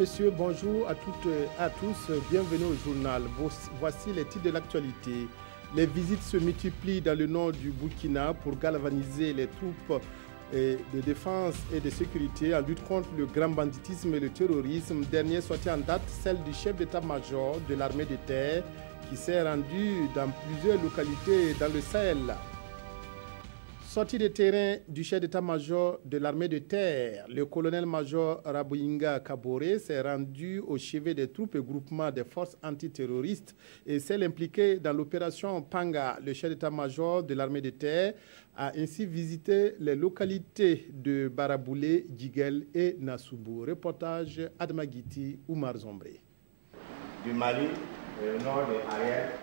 Messieurs, bonjour à toutes et à tous. Bienvenue au journal. Voici les titres de l'actualité. Les visites se multiplient dans le nord du Burkina pour galvaniser les troupes de défense et de sécurité en lutte contre le grand banditisme et le terrorisme. Dernière sortie en date, celle du chef d'état-major de l'armée de terre qui s'est rendu dans plusieurs localités dans le Sahel. Sortie de terrain du chef d'état-major de l'armée de terre, le colonel-major Rabouinga Kabore s'est rendu au chevet des troupes et groupements des forces antiterroristes et s'est impliqué dans l'opération Panga. Le chef d'état-major de l'armée de terre a ainsi visité les localités de Baraboulé, Djiguel et Nassoubo. Reportage Admagiti Oumar Zombré. Du Mali.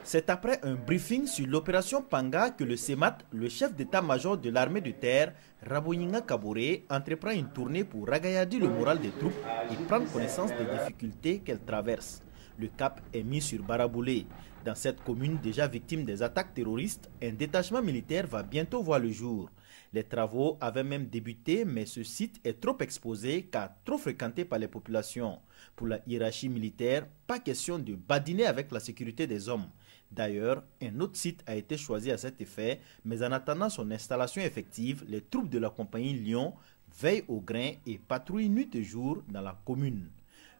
C'est après un briefing sur l'opération Panga que le CEMAT, le chef d'état-major de l'armée de terre, Rabouinga Kabore, entreprend une tournée pour ragaillarder le moral des troupes et prendre connaissance des difficultés qu'elles traversent. Le cap est mis sur Baraboulé. Dans cette commune déjà victime des attaques terroristes, un détachement militaire va bientôt voir le jour. Les travaux avaient même débuté, mais ce site est trop exposé car trop fréquenté par les populations. Pour la hiérarchie militaire, pas question de badiner avec la sécurité des hommes. D'ailleurs, un autre site a été choisi à cet effet, mais en attendant son installation effective, les troupes de la compagnie Lyon veillent au grain et patrouillent nuit et jour dans la commune.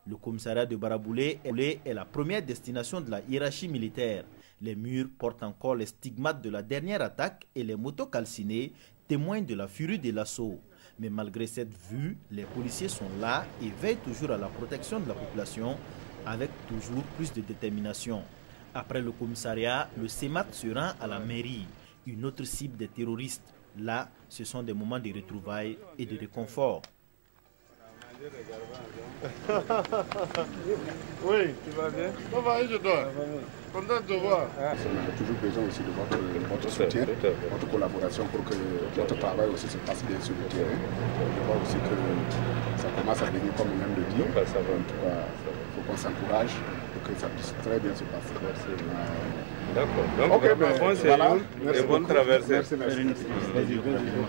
Le commissariat de Baraboulé est la première destination de la hiérarchie militaire. Les murs portent encore les stigmates de la dernière attaque et les motos calcinées témoignent de la furie de l'assaut. Mais malgré cette vue, les policiers sont là et veillent toujours à la protection de la population avec toujours plus de détermination. Après le commissariat, le CEMAT se rend à la mairie, une autre cible des terroristes. Là, ce sont des moments de retrouvailles et de réconfort. Oui, tu vas bien? Ça va, je dois. Content de te voir. On a toujours besoin aussi de votre soutien, votre collaboration pour que notre travail aussi se passe bien sur le terrain. Je vois aussi que ça commence à venir comme il vient de dire. Il faut qu'on s'encourage pour que ça puisse très bien se passer. D'accord. Donc, bon séjour et bonne traversée.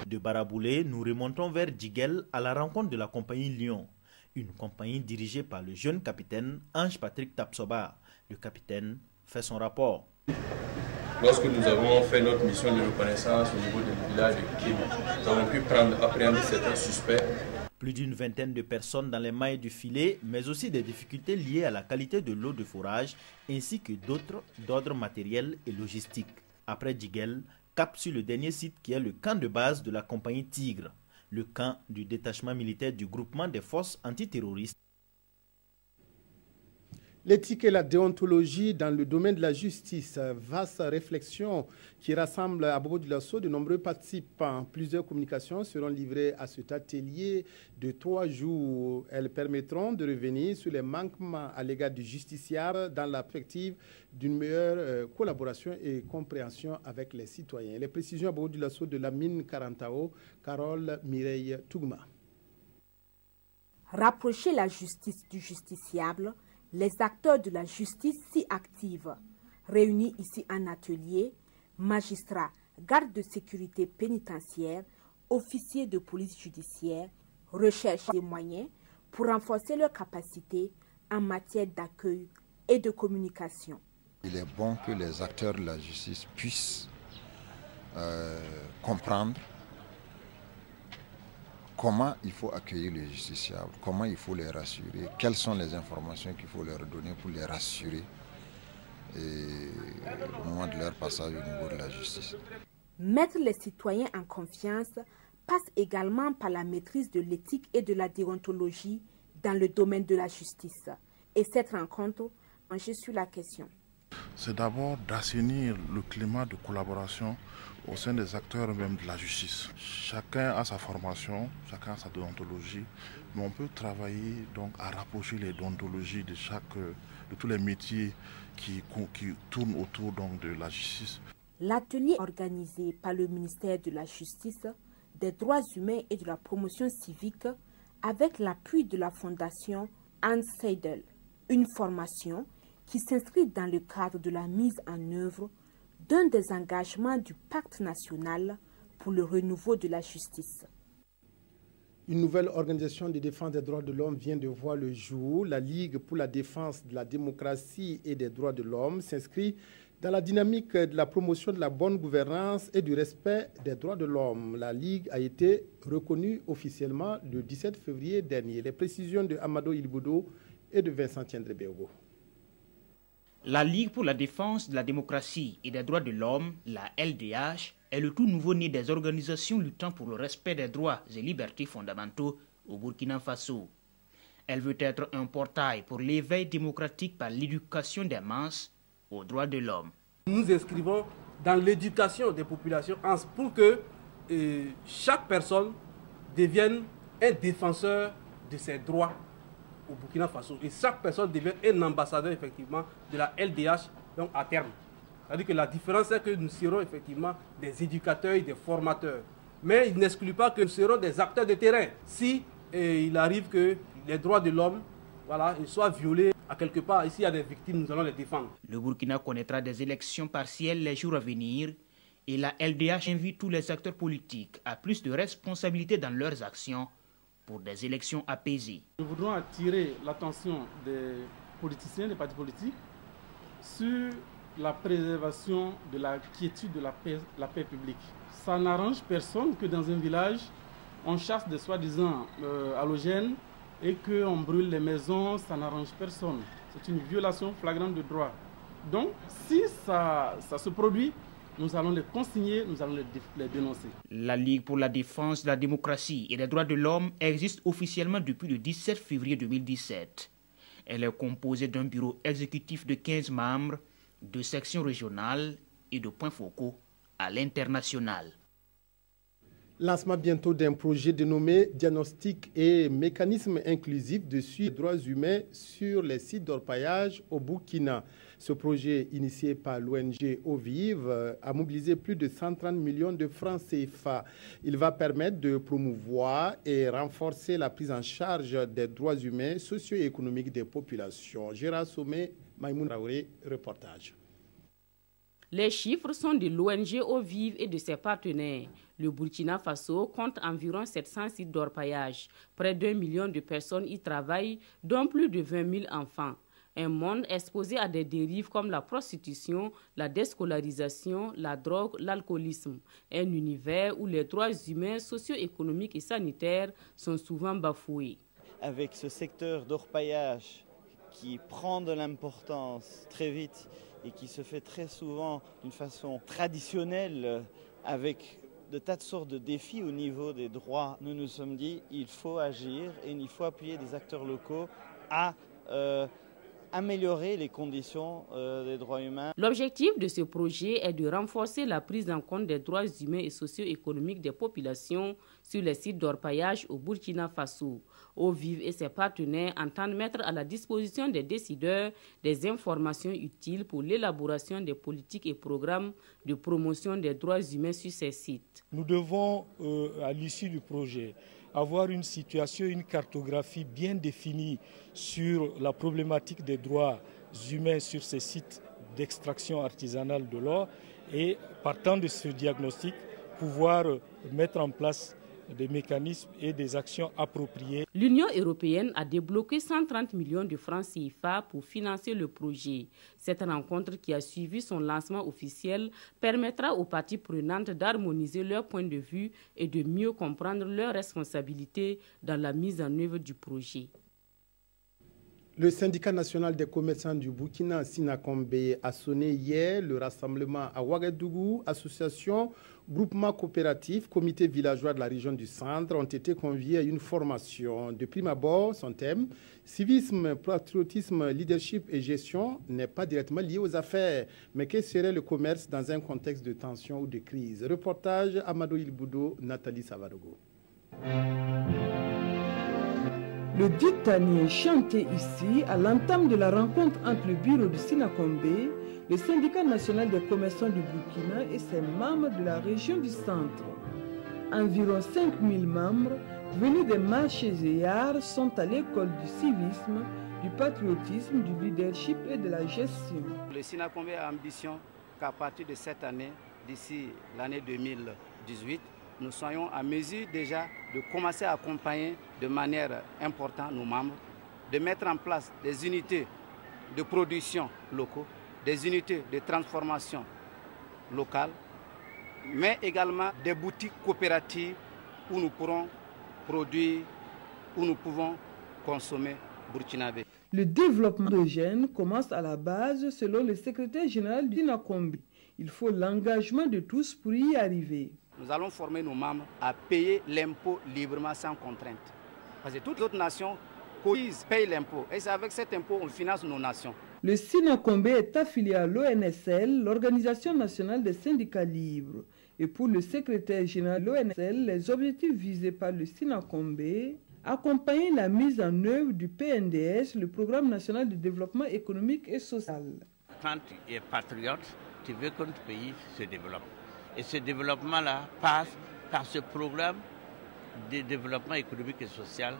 De Baraboulé, nous remontons vers Djiguel à la rencontre de la compagnie Lyon. Une compagnie dirigée par le jeune capitaine Ange-Patrick Tapsoba. Le capitaine fait son rapport. Lorsque nous avons fait notre mission de reconnaissance au niveau du village de Kémy, nous avons pu appréhender certains suspects. Plus d'une vingtaine de personnes dans les mailles du filet, mais aussi des difficultés liées à la qualité de l'eau de forage, ainsi que d'autres d'ordre matériel et logistique. Après Djiguel, cap sur le dernier site qui est le camp de base de la compagnie Tigre, le camp du détachement militaire du groupement des forces antiterroristes. L'éthique et la déontologie dans le domaine de la justice, vaste réflexion qui rassemble à Bobo Dioulasso de nombreux participants. Plusieurs communications seront livrées à cet atelier de 3 jours. Elles permettront de revenir sur les manquements à l'égard du justiciable dans la perspective d'une meilleure collaboration et compréhension avec les citoyens. Les précisions à Bobo Dioulasso de la mine Karantao, Carole Mireille Tougma. Rapprocher la justice du justiciable. Les acteurs de la justice s'y activent. Réunis ici en atelier, magistrats, gardes de sécurité pénitentiaire, officiers de police judiciaire, recherchent des moyens pour renforcer leurs capacités en matière d'accueil et de communication. Il est bon que les acteurs de la justice puissent comprendre comment il faut accueillir les justiciables, comment il faut les rassurer, quelles sont les informations qu'il faut leur donner pour les rassurer au moment de leur passage au niveau de la justice. Mettre les citoyens en confiance passe également par la maîtrise de l'éthique et de la déontologie dans le domaine de la justice. Et cette rencontre penche sur la question. C'est d'abord d'assainir le climat de collaboration au sein des acteurs même de la justice. Chacun a sa formation, chacun a sa déontologie, mais on peut travailler donc à rapprocher les déontologies de tous les métiers qui tournent autour donc de la justice. L'atelier organisé par le ministère de la Justice, des Droits humains et de la Promotion civique avec l'appui de la fondation Hans Seidel. Une formation qui s'inscrit dans le cadre de la mise en œuvre d'un des engagements du Pacte national pour le renouveau de la justice. Une nouvelle organisation de défense des droits de l'homme vient de voir le jour. La Ligue pour la défense de la démocratie et des droits de l'homme s'inscrit dans la dynamique de la promotion de la bonne gouvernance et du respect des droits de l'homme. La Ligue a été reconnue officiellement le 17 février dernier. Les précisions de Amadou Ilboudo et de Vincent Tiendré-Béogo. La Ligue pour la défense de la démocratie et des droits de l'homme, la LDH, est le tout nouveau né des organisations luttant pour le respect des droits et libertés fondamentaux au Burkina Faso. Elle veut être un portail pour l'éveil démocratique par l'éducation des masses aux droits de l'homme. Nous nous inscrivons dans l'éducation des populations pour que chaque personne devienne un défenseur de ses droits au Burkina Faso. Et chaque personne devient un ambassadeur effectivement de la LDH donc à terme. C'est-à-dire que la différence c'est que nous serons effectivement des éducateurs et des formateurs. Mais il n'exclut pas que nous serons des acteurs de terrain. Si il arrive que les droits de l'homme ils soient violés à quelque part, ici il y a des victimes, nous allons les défendre. Le Burkina connaîtra des élections partielles les jours à venir et la LDH invite tous les acteurs politiques à plus de responsabilité dans leurs actions pour des élections apaisées. Nous voudrons attirer l'attention des politiciens, des partis politiques, sur la préservation de la quiétude de la paix publique. Ça n'arrange personne que dans un village, on chasse des soi-disant halogènes et qu'on brûle les maisons, ça n'arrange personne. C'est une violation flagrante de droit. Donc, si ça se produit, nous allons les consigner, nous allons les dénoncer. La Ligue pour la défense de la démocratie et des droits de l'homme existe officiellement depuis le 17 février 2017. Elle est composée d'un bureau exécutif de 15 membres, de sections régionales et de points focaux à l'international. Lancement bientôt d'un projet dénommé Diagnostic et mécanisme inclusif de suivi des droits humains sur les sites d'orpaillage au Burkina. Ce projet, initié par l'ONG Ovive, a mobilisé plus de 130 millions de francs CFA. Il va permettre de promouvoir et renforcer la prise en charge des droits humains socio-économiques des populations. Gérard Sommet, Maïmoun Raouré, reportage. Les chiffres sont de l'ONG Ovive et de ses partenaires. Le Burkina Faso compte environ 700 sites d'orpaillage. Près d'1 million de personnes y travaillent, dont plus de 20 000 enfants. Un monde exposé à des dérives comme la prostitution, la déscolarisation, la drogue, l'alcoolisme. Un univers où les droits humains, socio-économiques et sanitaires sont souvent bafoués. Avec ce secteur d'orpaillage qui prend de l'importance très vite et qui se fait très souvent d'une façon traditionnelle avec de tas de sortes de défis au niveau des droits, nous nous sommes dit il faut agir et il faut appuyer des acteurs locaux à améliorer les conditions des droits humains. L'objectif de ce projet est de renforcer la prise en compte des droits humains et socio-économiques des populations sur les sites d'orpaillage au Burkina Faso. Ovive et ses partenaires entendent mettre à la disposition des décideurs des informations utiles pour l'élaboration des politiques et programmes de promotion des droits humains sur ces sites. Nous devons, à l'issue du projet, avoir une situation, une cartographie bien définie sur la problématique des droits humains sur ces sites d'extraction artisanale de l'or et, partant de ce diagnostic, pouvoir mettre en place des mécanismes et des actions appropriées. L'Union européenne a débloqué 130 millions de francs CFA pour financer le projet. Cette rencontre qui a suivi son lancement officiel permettra aux parties prenantes d'harmoniser leurs points de vue et de mieux comprendre leurs responsabilités dans la mise en œuvre du projet. Le syndicat national des commerçants du Burkina, Sinakombe, a sonné hier le rassemblement à Ouagadougou. Associations, groupements coopératifs, comités villageois de la région du centre ont été conviés à une formation. De prime abord, son thème, civisme, patriotisme, leadership et gestion, n'est pas directement lié aux affaires. Mais que serait le commerce dans un contexte de tension ou de crise? Reportage Amadou Ilboudo, Nathalie Savadogo. Le Ditanier chanté ici à l'entame de la rencontre entre le bureau du Sinakombe, le syndicat national des commerçants du Burkina et ses membres de la région du centre. Environ 5000 membres venus des marchés et arts sont à l'école du civisme, du patriotisme, du leadership et de la gestion. Le Sinakombe a ambition qu'à partir de cette année, d'ici l'année 2018, nous soyons à mesure déjà de commencer à accompagner de manière importante nos membres, de mettre en place des unités de production locaux, des unités de transformation locales, mais également des boutiques coopératives où nous pourrons produire, où nous pouvons consommer burkinabé. Le développement endogène commence à la base selon le secrétaire général du SINACOMB. Il faut l'engagement de tous pour y arriver. Nous allons former nos membres à payer l'impôt librement sans contrainte. Parce que toutes les autres nations payent l'impôt. Et c'est avec cet impôt qu'on finance nos nations. Le SINACOMB est affilié à l'ONSL, l'Organisation nationale des syndicats libres. Et pour le secrétaire général de l'ONSL, les objectifs visés par le SINACOMB: accompagner la mise en œuvre du PNDS, le Programme national de développement économique et social. Quand tu es patriote, tu veux que notre pays se développe. Et ce développement-là passe par ce programme de développement économique et social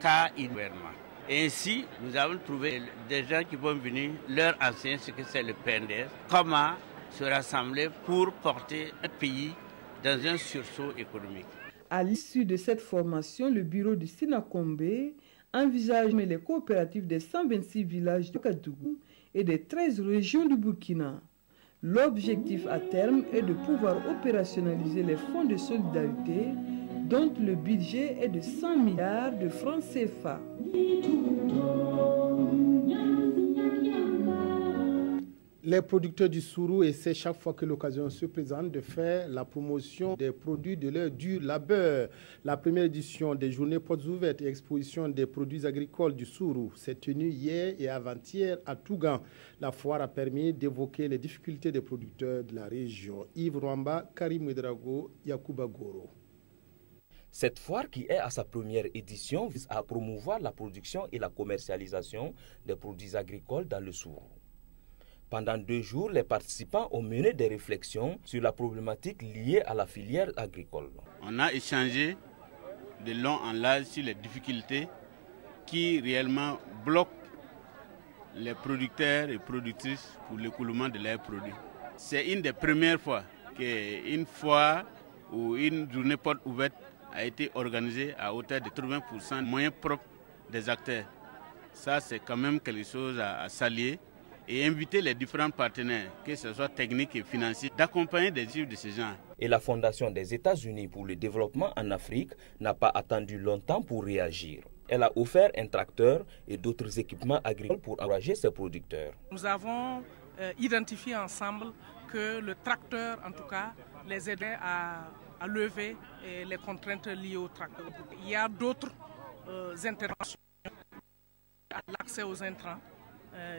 qu'a le gouvernement. Et ainsi, nous avons trouvé des gens qui vont venir leur enseigner ce que c'est le PNDS, comment se rassembler pour porter un pays dans un sursaut économique. À l'issue de cette formation, le bureau du SINACOMB envisage les coopératives des 126 villages de Ouagadougou et des 13 régions du Burkina. L'objectif à terme est de pouvoir opérationnaliser les fonds de solidarité dont le budget est de 100 milliards de francs CFA. Les producteurs du Sourou essaient chaque fois que l'occasion se présente de faire la promotion des produits de leur dur labeur. La première édition des journées portes ouvertes et exposition des produits agricoles du Sourou s'est tenue hier et avant-hier à Tougan. La foire a permis d'évoquer les difficultés des producteurs de la région. Yves Rwamba, Karim Ouedraogo, Yacouba Goro. Cette foire, qui est à sa première édition, vise à promouvoir la production et la commercialisation des produits agricoles dans le Sourou. Pendant 2 jours, les participants ont mené des réflexions sur la problématique liée à la filière agricole. On a échangé de long en large sur les difficultés qui réellement bloquent les producteurs et productrices pour l'écoulement de leurs produits. C'est une des premières fois qu'une foire ou une journée porte ouverte a été organisée à hauteur de 80% de moyens propres des acteurs. Ça, c'est quand même quelque chose à saluer. Et inviter les différents partenaires, que ce soit techniques et financiers, d'accompagner des œuvres de ce genre. Et la Fondation des États-Unis pour le développement en Afrique n'a pas attendu longtemps pour réagir. Elle a offert un tracteur et d'autres équipements agricoles pour encourager ses producteurs. Nous avons identifié ensemble que le tracteur, en tout cas, les aidait à lever les contraintes liées au tracteur. Il y a d'autres interventions à l'accès aux intrants,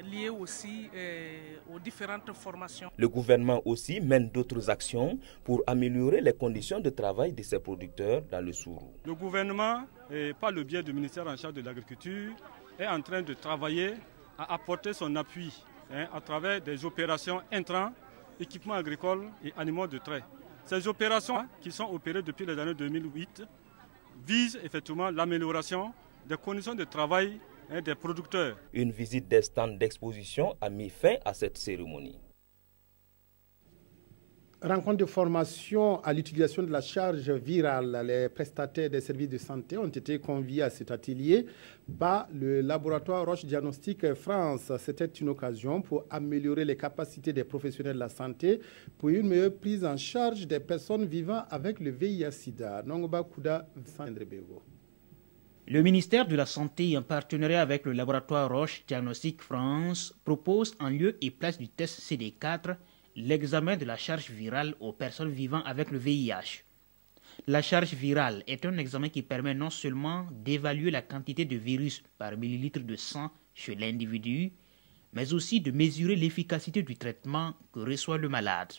liées aussi aux différentes formations. Le gouvernement aussi mène d'autres actions pour améliorer les conditions de travail de ses producteurs dans le Sourou. Le gouvernement, par le biais du ministère en charge de l'Agriculture, est en train de travailler à apporter son appui à travers des opérations intrants, équipements agricoles et animaux de trait. Ces opérations qui sont opérées depuis les années 2008 visent effectivement l'amélioration des conditions de travail des producteurs. Une visite des stands d'exposition a mis fin à cette cérémonie. Rencontre de formation à l'utilisation de la charge virale. Les prestataires des services de santé ont été conviés à cet atelier par le laboratoire Roche Diagnostic France. C'était une occasion pour améliorer les capacités des professionnels de la santé pour une meilleure prise en charge des personnes vivant avec le VIH-Sida. Nongoba Kouda Sandrebego. Le ministère de la Santé, en partenariat avec le laboratoire Roche Diagnostic France, propose en lieu et place du test CD4 l'examen de la charge virale aux personnes vivant avec le VIH. La charge virale est un examen qui permet non seulement d'évaluer la quantité de virus par millilitre de sang chez l'individu, mais aussi de mesurer l'efficacité du traitement que reçoit le malade.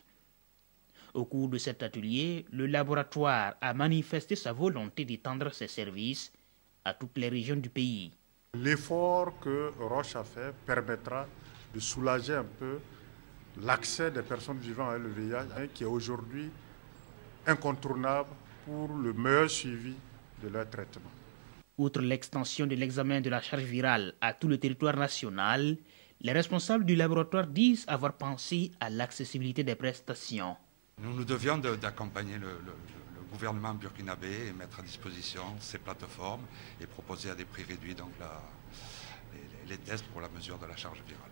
Au cours de cet atelier, le laboratoire a manifesté sa volonté d'étendre ses services à toutes les régions du pays. L'effort que Roche a fait permettra de soulager un peu l'accès des personnes vivant avec le VIH, qui est aujourd'hui incontournable pour le meilleur suivi de leur traitement. Outre l'extension de l'examen de la charge virale à tout le territoire national, les responsables du laboratoire disent avoir pensé à l'accessibilité des prestations. Nous nous devions d'accompagner le gouvernement burkinabé et mettre à disposition ces plateformes et proposer à des prix réduits donc les tests pour la mesure de la charge virale.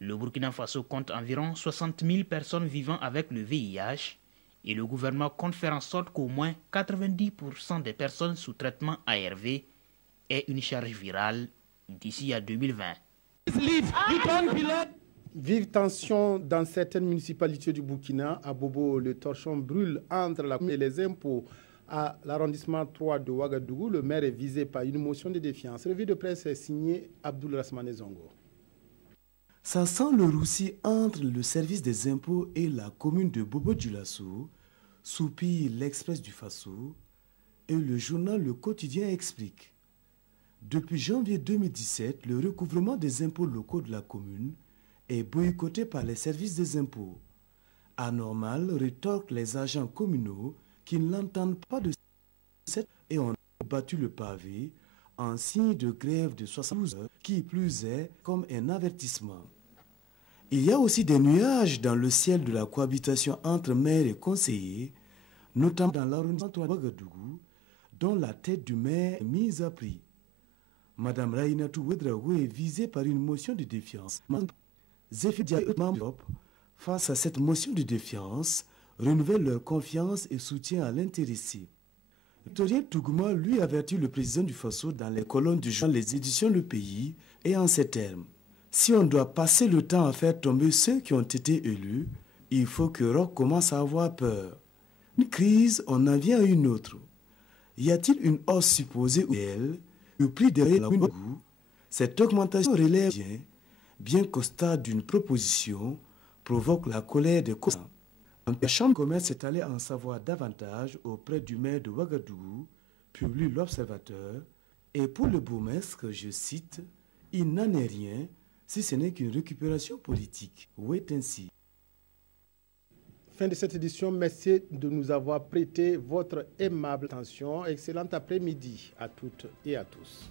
Le Burkina Faso compte environ 60 000 personnes vivant avec le VIH et le gouvernement compte faire en sorte qu'au moins 90% des personnes sous traitement ARV aient une charge virale d'ici à 2020. Vive tension dans certaines municipalités du Burkina. À Bobo, le torchon brûle entre la commune et les impôts. À l'arrondissement 3 de Ouagadougou, le maire est visé par une motion de défiance. Revue de presse est signée Abdoul Rasmane Zongo. Ça sent le roussi entre le service des impôts et la commune de Bobo-Dioulasso, soupire l'Express du Faso, et le journal Le Quotidien explique. Depuis janvier 2017, le recouvrement des impôts locaux de la commune est boycotté par les services des impôts. Anormal, rétorquent les agents communaux qui ne l'entendent pas de cette et ont battu le pavé en signe de grève de 72 heures, qui plus est comme un avertissement. Il y a aussi des nuages dans le ciel de la cohabitation entre maires et conseillers, notamment dans l'arrondissement de Ouagadougou, dont la tête du maire est mise à prix. Madame Raïnatou Ouedraogo est visée par une motion de défiance. Zéphia et Diop, face à cette motion de défiance, renouvellent leur confiance et soutien à l'intéressé. Victorien Tougouma lui avertit le président du Faso dans les colonnes du journal Les Éditions Le Pays et en ces termes. Si on doit passer le temps à faire tomber ceux qui ont été élus, il faut que Roch commence à avoir peur. Une crise, on en vient à une autre. Y a-t-il une hausse supposée ou réelle? Le prix des Ouagadougou, cette augmentation relève bien qu'au stade d'une proposition, provoque la colère des commerçants. La Chambre de commerce est allée en savoir davantage auprès du maire de Ouagadougou, publie l'Observateur, et pour le bourgmestre, je cite, « Il n'en est rien si ce n'est qu'une récupération politique. » Wait ainsi. Fin de cette édition, merci de nous avoir prêté votre aimable attention. Excellent après-midi à toutes et à tous.